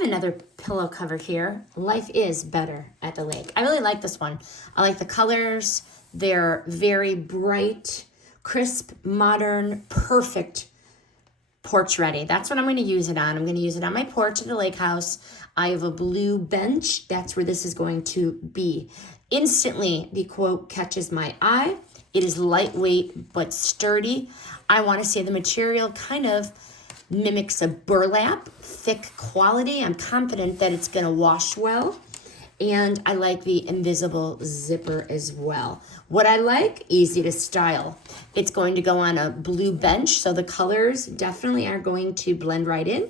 have another pillow cover here. Life is better at the lake. I really like this one. I like the colors. They're very bright, crisp, modern, perfect porch ready. That's what I'm going to use it on. I'm going to use it on my porch at the lake house. I have a blue bench. That's where this is going to be. Instantly, the quote catches my eye. It is lightweight but sturdy. I want to say the material kind of mimics a burlap, thick quality. I'm confident that it's going to wash well. And I like the invisible zipper as well. What I like, easy to style. It's going to go on a blue bench, so the colors definitely are going to blend right in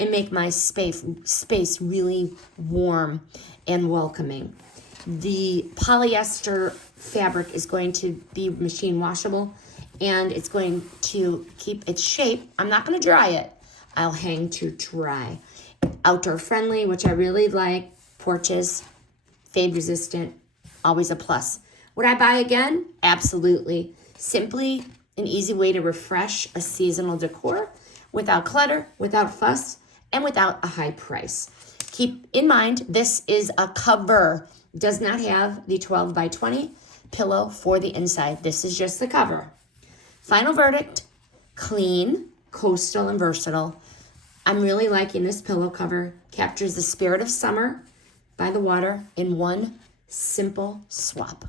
and make my space really warm and welcoming. The polyester fabric is going to be machine washable, and it's going to keep its shape. I'm not going to dry it. I'll hang to dry. Outdoor friendly, which I really like. Porches, fade resistant, always a plus. Would I buy again? Absolutely. Simply an easy way to refresh a seasonal decor without clutter, without fuss, and without a high price. Keep in mind, this is a cover. It does not have the 12 by 20 pillow for the inside. This is just the cover. Final verdict, clean, coastal, and versatile. I'm really liking this pillow cover. Captures the spirit of summer by the water in one simple swap.